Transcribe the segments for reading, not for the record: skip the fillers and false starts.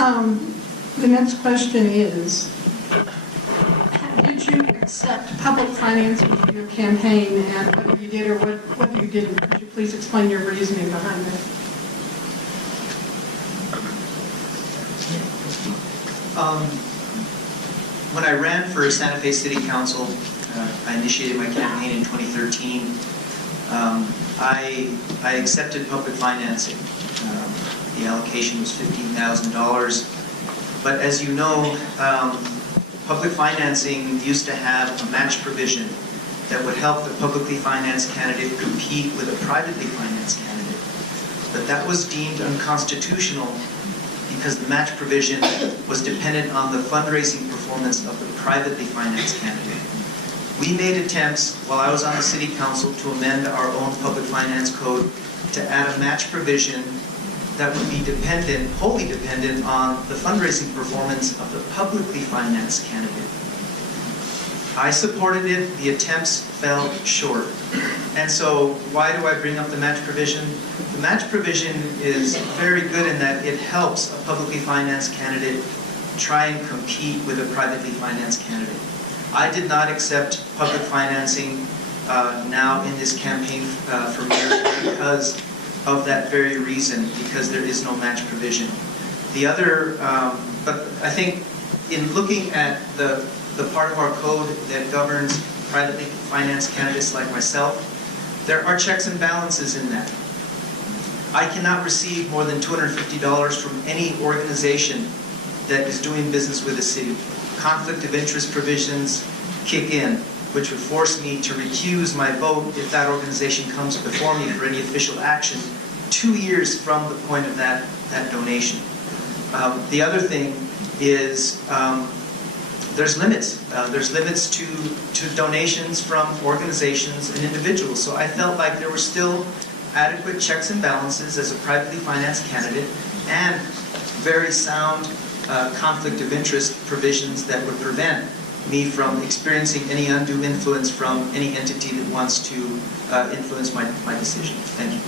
The next question is, did you accept public financing for your campaign, and whether you did or whether you didn't? Could you please explain your reasoning behind that? When I ran for Santa Fe City Council, I initiated my campaign in 2013. I accepted public financing. The allocation was $15,000. But as you know, public financing used to have a match provision that would help the publicly financed candidate compete with a privately financed candidate. But that was deemed unconstitutional because the match provision was dependent on the fundraising performance of the privately financed candidate. We made attempts while I was on the City Council to amend our own public finance code to add a match provision that would be wholly dependent on the fundraising performance of the publicly financed candidate. I supported it, the attempts fell short. And so why do I bring up the match provision? The match provision is very good in that it helps a publicly financed candidate try and compete with a privately financed candidate. I did not accept public financing now in this campaign for mayor because of that very reason, because there is no match provision. The other, but I think in looking at the part of our code that governs privately financed candidates like myself, there are checks and balances in that. I cannot receive more than $250 from any organization that is doing business with the city. Conflict of interest provisions kick in, which would force me to recuse my vote if that organization comes before me for any official action 2 years from the point of that donation. The other thing is there's limits. There's limits to donations from organizations and individuals. So I felt like there were still adequate checks and balances as a privately financed candidate and very sound conflict of interest provisions that would prevent me from experiencing any undue influence from any entity that wants to influence my decision. Thank you.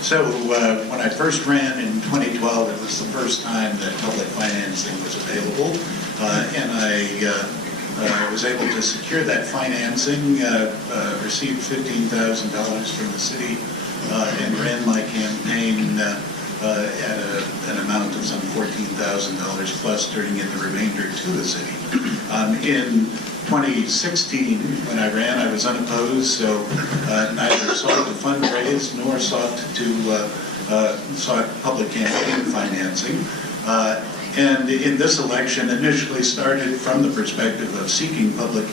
So when I first ran in 2012, it was the first time that public financing was available, and I was able to secure that financing, received $15,000 from the city, and ran my campaign at an amount of some $14,000 plus, turning in the remainder to the city. In 2016, when I ran, I was unopposed, so neither sought to fundraise nor sought public campaign financing. And in this election, initially started from the perspective of seeking public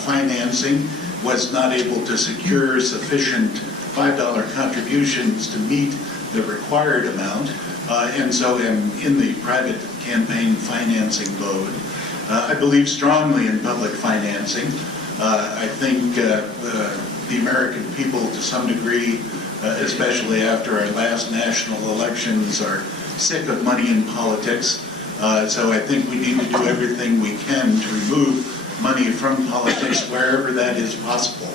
financing, was not able to secure sufficient $5 contributions to meet the required amount, and so am in the private campaign financing mode. I believe strongly in public financing. I think the American people, to some degree, especially after our last national elections, are sick of money in politics. So I think we need to do everything we can to remove money from politics wherever that is possible.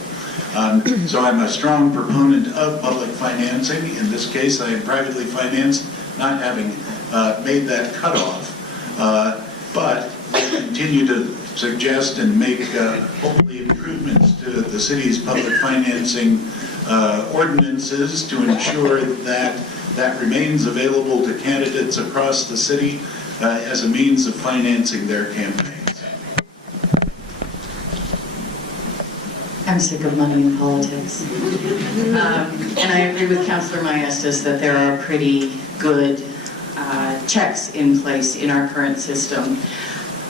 So I'm a strong proponent of public financing. In this case, I am privately financed, not having made that cutoff. But continue to suggest and make hopefully improvements to the city's public financing ordinances to ensure that that remains available to candidates across the city as a means of financing their campaigns. I'm sick of money in politics. And I agree with Councilor Maestas that there are pretty good checks in place in our current system.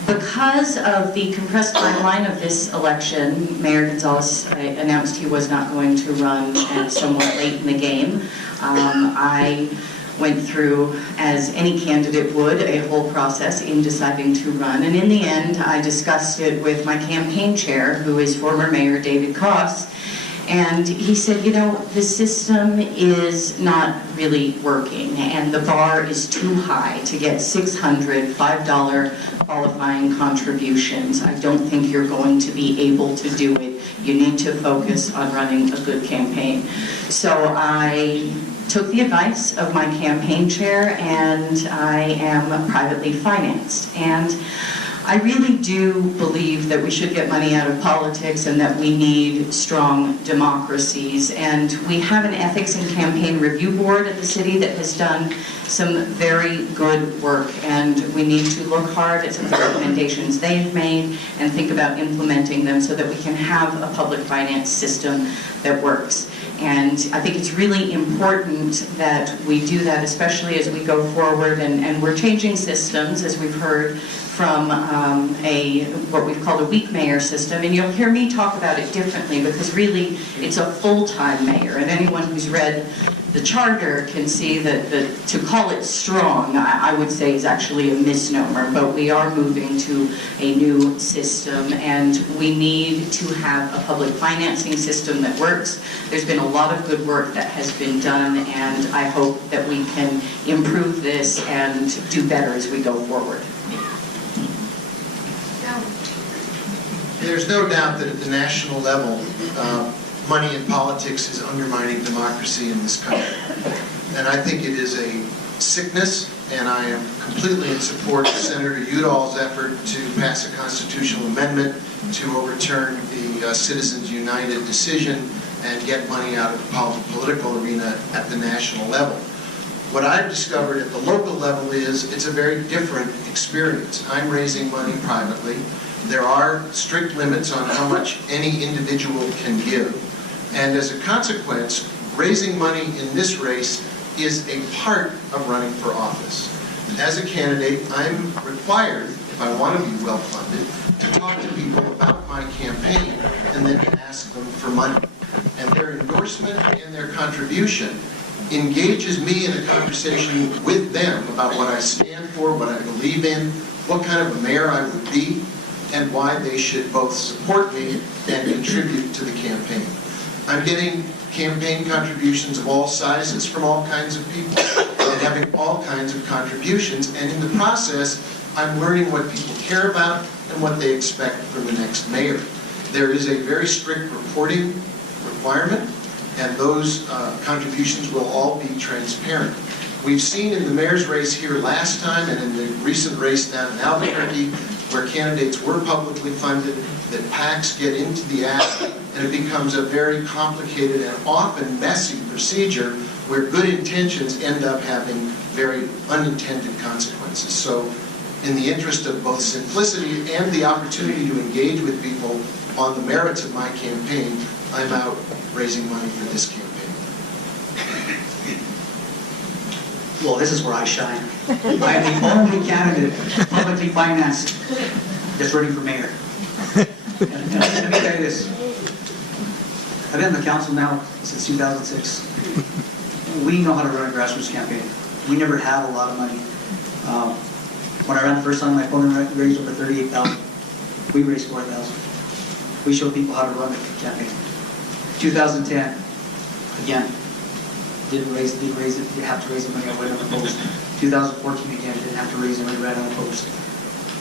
Because of the compressed timeline of this election, Mayor Gonzalez announced he was not going to run somewhat late in the game. I went through, as any candidate would, a whole process in deciding to run. And in the end, I discussed it with my campaign chair, who is former Mayor David Koss. And he said, you know, the system is not really working, and the bar is too high to get 600 $5 qualifying contributions. I don't think you're going to be able to do it. You need to focus on running a good campaign. So I took the advice of my campaign chair, and I am privately financed. And I really do believe that we should get money out of politics and that we need strong democracies. And we have an ethics and campaign review board at the city that has done some very good work, and we need to look hard at some of the recommendations they've made and think about implementing them so that we can have a public finance system that works. And I think it's really important that we do that, especially as we go forward, and we're changing systems, as we've heard, from what we've called a weak mayor system. And you'll hear me talk about it differently because really it's a full-time mayor. And anyone who's read the charter can see that to call it strong, I would say, is actually a misnomer. But we are moving to a new system, and we need to have a public financing system that works. There's been a lot of good work that has been done, and I hope that we can improve this and do better as we go forward. There's no doubt that at the national level, money in politics is undermining democracy in this country. And I think it is a sickness, and I am completely in support of Senator Udall's effort to pass a constitutional amendment to overturn the Citizens United decision and get money out of the political arena at the national level. What I've discovered at the local level is it's a very different experience. I'm raising money privately. There are strict limits on how much any individual can give. And as a consequence, raising money in this race is a part of running for office. As a candidate, I'm required, if I want to be well-funded, to talk to people about my campaign and then to ask them for money. And their endorsement and their contribution engages me in a conversation with them about what I stand for, what I believe in, what kind of a mayor I would be, and why they should both support me and contribute to the campaign. I'm getting campaign contributions of all sizes from all kinds of people and having all kinds of contributions, and in the process I'm learning what people care about and what they expect from the next mayor. There is a very strict reporting requirement, and those contributions will all be transparent. We've seen in the mayor's race here last time and in the recent race down in Albuquerque where candidates were publicly funded, that PACs get into the act, and it becomes a very complicated and often messy procedure where good intentions end up having very unintended consequences. So in the interest of both simplicity and the opportunity to engage with people on the merits of my campaign, I'm out raising money for this campaign. Well, this is where I shine. I am the only candidate publicly financed that's running for mayor. And let me tell you this. I've been on the council now since 2006. We know how to run a grassroots campaign. We never had a lot of money. When I ran the first time, my opponent raised over $38,000. We raised $4,000. We showed people how to run a campaign. 2010, again, didn't raise it. You have to raise the money. I went unopposed. 2014 again, didn't have to raise the money. Ran unopposed.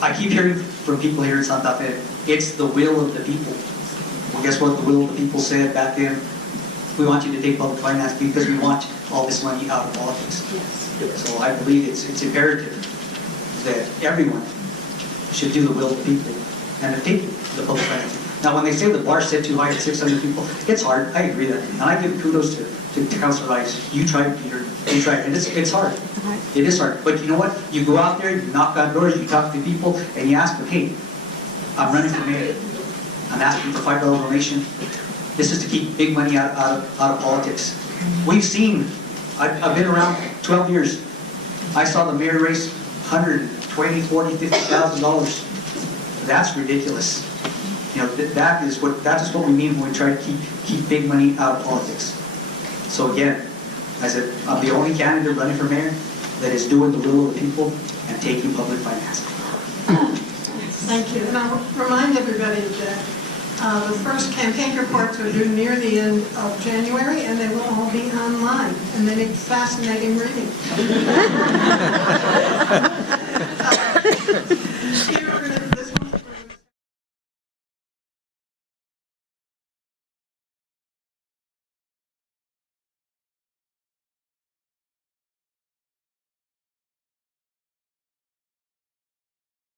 I keep hearing from people here in Santa Fe, it's the will of the people. Well, guess what? The will of the people said back then. We want you to take public finance because we want all this money out of politics. Yes. So I believe it's imperative that everyone should do the will of the people and to take the public finance. Now, when they say the bar set too high at 600 people, it's hard. I agree with that, and I give kudos to Councilor Rice. You tried, Peter. You tried, and it's hard. It is hard. But you know what? You go out there, you knock on doors, you talk to people, and you ask them, hey, I'm running for mayor. I'm asking for $5 donation. This is to keep big money out of politics. We've seen, I've been around 12 years. I saw the mayor raise $120,000, $40,000, $50,000. That's ridiculous. You know, that is what we mean when we try to keep big money out of politics. So again, I said, I'm the only candidate running for mayor that is doing the will of the people and taking public finance. Thank you. And I'll remind everybody that the first campaign reports are due near the end of January, and they will all be online, and they make fascinating reading.